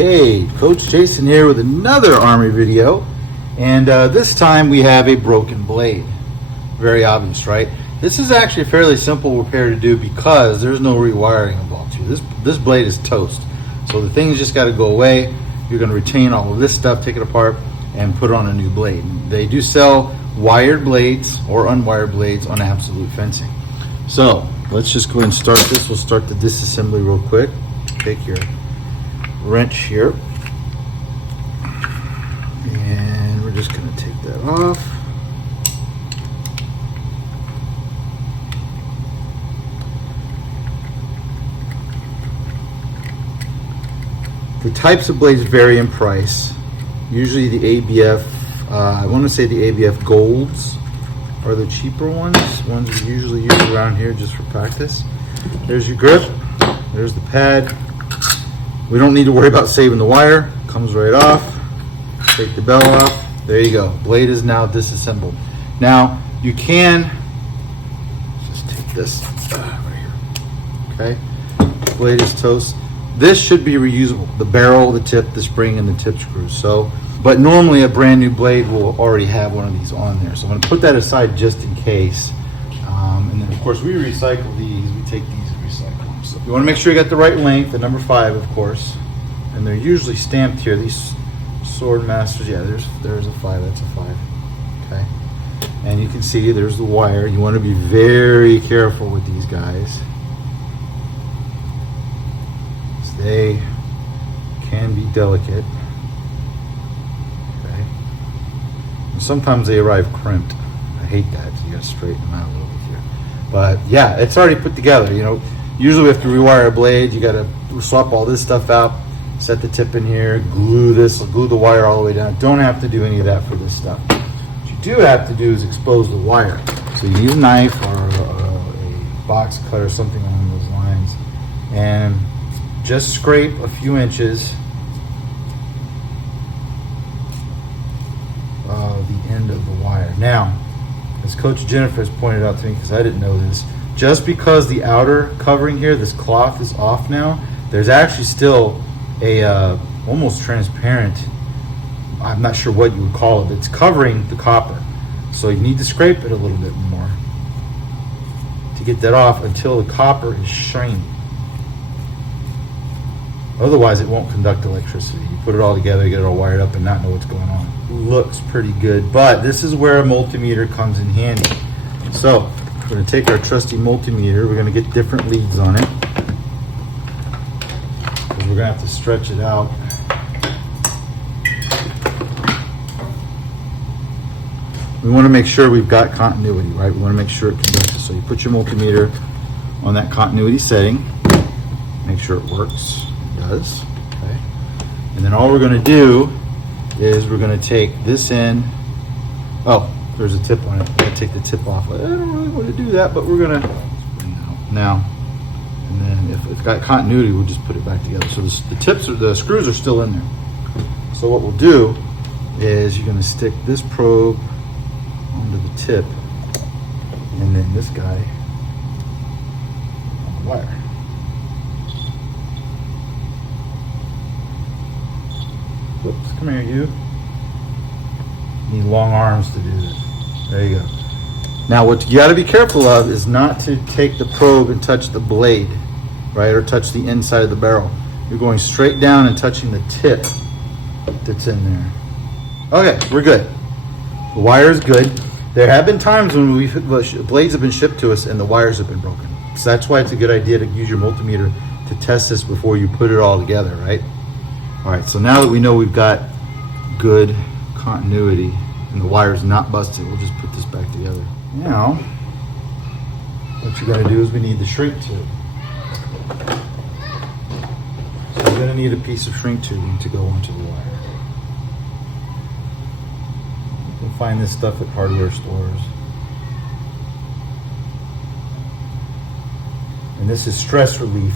Okay, Coach Jason here with another Armory video, and this time we have a broken blade. Very obvious, right? This is actually a fairly simple repair to do because there's no rewiring involved here. This blade is toast, so the thing's just got to go away. You're going to retain all of this stuff, take it apart, and put on a new blade. They do sell wired blades or unwired blades on Absolute Fencing. So let's just go ahead and start this. We'll start the disassembly real quick. Take your wrench here, and we're just going to take that off. The types of blades vary in price. Usually the ABF, I want to say the ABF Golds are the cheaper ones we usually use around here just for practice. There's your grip, there's the pad. We don't need to worry about saving the wire. Comes right off. Take the bell off. There you go. Blade is now disassembled. Now you can just take this right here. Okay. Blade is toast. This should be reusable. The barrel, the tip, the spring, and the tip screws. So, but normally a brand new blade will already have one of these on there. So I'm going to put that aside just in case. And then of course we recycle these. We take these and recycle them. So you want to make sure you got the right length, the number 5, of course. And they're usually stamped here. These Sword Masters, yeah, there's a 5. That's a 5. Okay. And you can see there's the wire. You want to be very careful with these guys. They can be delicate. Okay. And sometimes they arrive crimped. I hate that, so you gotta straighten them out a little bit here. But yeah, it's already put together. You know, usually we have to rewire a blade. You gotta swap all this stuff out, set the tip in here, glue the wire all the way down. Don't have to do any of that for this stuff. What you do have to do is expose the wire. So you use a knife or a box cutter or something along those lines, and just scrape a few inches of the end of the wire. Now, as Coach Jennifer has pointed out to me, because I didn't know this, just because the outer covering here, this cloth, is off now, there's actually still a almost transparent, I'm not sure what you would call it, it's covering the copper. So you need to scrape it a little bit more to get that off until the copper is shiny. Otherwise, it won't conduct electricity. You put it all together, get it all wired up, and not know what's going on. Looks pretty good, but this is where a multimeter comes in handy. So, we're going to take our trusty multimeter. We're going to get different leads on it, because we're going to have to stretch it out. We want to make sure we've got continuity, right? We want to make sure it conducts. So you put your multimeter on that continuity setting. Make sure it works. Does. Okay. And then all we're going to do is we're going to take this in. Oh, there's a tip on it. I'm going to take the tip off. I don't really want to do that, but we're going to now. And then if it's got continuity, we'll just put it back together. So the screws are still in there. So what we'll do is you're going to stick this probe onto the tip, and then this guy on the wire. Whoops, come here, you. Need long arms to do this. There you go. Now, what you got to be careful of is not to take the probe and touch the blade, right, or touch the inside of the barrel. You're going straight down and touching the tip that's in there. Okay, we're good. The wire is good. There have been times when blades have been shipped to us and the wires have been broken. So that's why it's a good idea to use your multimeter to test this before you put it all together, right? All right, so now that we know we've got good continuity and the wire's not busted, we'll just put this back together. Now, what you gotta do is we need the shrink tube. So we're gonna need a piece of shrink tubing to go onto the wire. You can find this stuff at hardware stores. And this is stress relief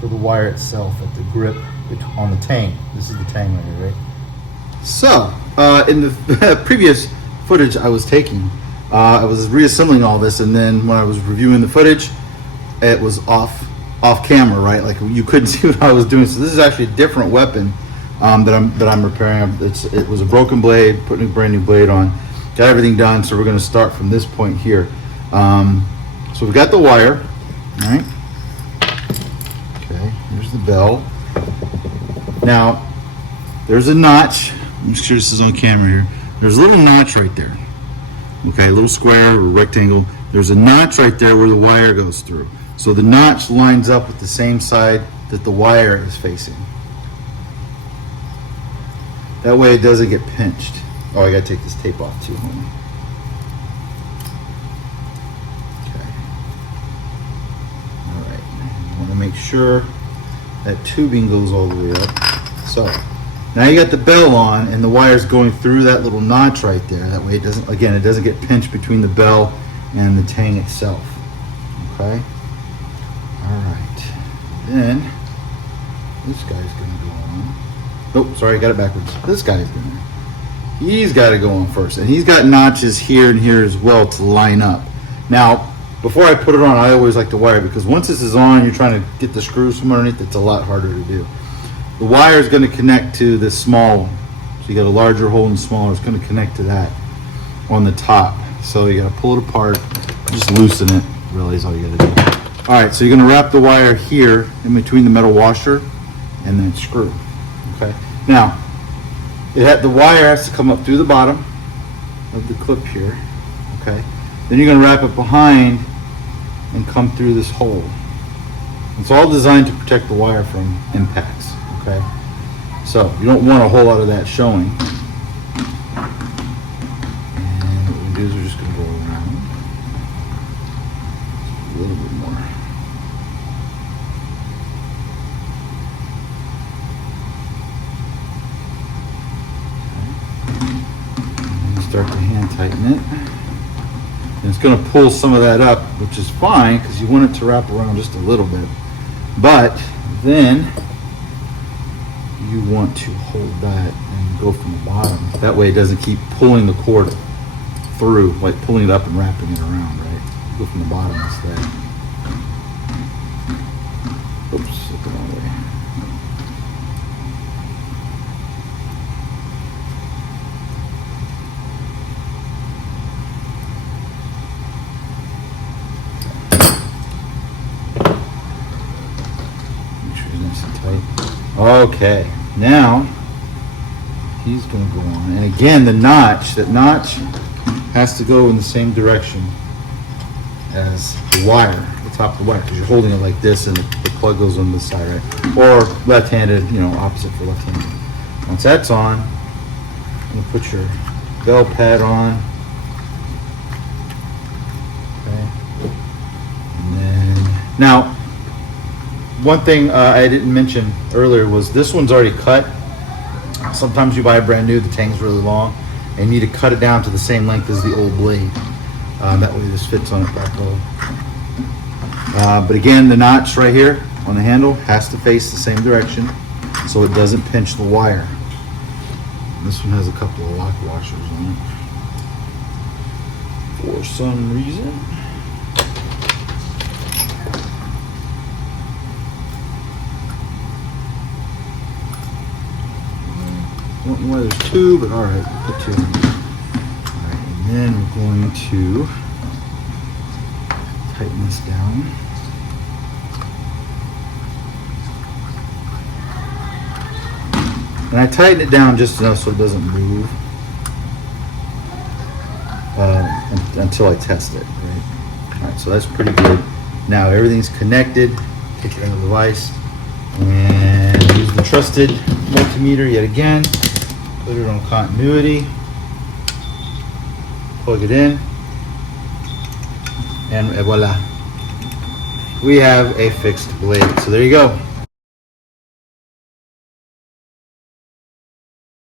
for the wire itself at the grip on the tang. This is the tang right here, right? So, in the previous footage I was taking, I was reassembling all this, and then when I was reviewing the footage, it was off off camera, right? Like you couldn't see what I was doing. So this is actually a different weapon that I'm repairing. It was a broken blade, putting a brand new blade on. Got everything done, so we're going to start from this point here. So we've got the wire, right? Okay, here's the bell. Now, there's a notch. Make sure this is on camera here. There's a little notch right there. Okay, a little square or rectangle. There's a notch right there where the wire goes through. So the notch lines up with the same side that the wire is facing. That way it doesn't get pinched. Oh, I gotta take this tape off too. Hold on. Okay. All right. I want to make sure that tubing goes all the way up. So now you got the bell on, and the wire's going through that little notch right there. That way it doesn't, again, it doesn't get pinched between the bell and the tang itself. Okay. All right. Then this guy's gonna go on. Oh, sorry, I got it backwards. This guy's gonna. He's got to go on first, and he's got notches here and here as well to line up. Now, before I put it on, I always like to wire, because once this is on, you're trying to get the screws from underneath. It's a lot harder to do. The wire is going to connect to this small one. So you got a larger hole and smaller. It's going to connect to that on the top. So you got to pull it apart, just loosen it. Really is all you got to do. All right, so you're going to wrap the wire here in between the metal washer and then screw. Okay. Now, the wire has to come up through the bottom of the clip here, okay? Then you're gonna wrap it behind and come through this hole. It's all designed to protect the wire from impacts, okay? So you don't want a whole lot of that showing. And what we do is we're just gonna go around a little bit more. Start to hand tighten it, and it's going to pull some of that up, which is fine because you want it to wrap around just a little bit, but then you want to hold that and go from the bottom. That way it doesn't keep pulling the cord through, like pulling it up and wrapping it around, right? Go from the bottom instead. Oops, look the wrong way. Okay, now he's going to go on, and again that notch has to go in the same direction as the wire, the top of the wire, because you're holding it like this, and the plug goes on this side, right? Or left-handed, you know, opposite for left-handed. Once that's on, you put your bell pad on. Okay, and then now. One thing I didn't mention earlier was this one's already cut. Sometimes you buy a brand new, the tang's really long, and you need to cut it down to the same length as the old blade. That way this fits on it properly. But again, the notch right here on the handle has to face the same direction so it doesn't pinch the wire. And this one has a couple of lock washers on it for some reason. I don't know why there's two, but all right, we'll put two in there. All right, and then we're going to tighten this down. And I tighten it down just enough so it doesn't move until I test it, right? All right, so that's pretty good. Now everything's connected. Take it out of the device and use the trusted multimeter yet again. Put it on continuity, plug it in, and voila, we have a fixed blade. So there you go.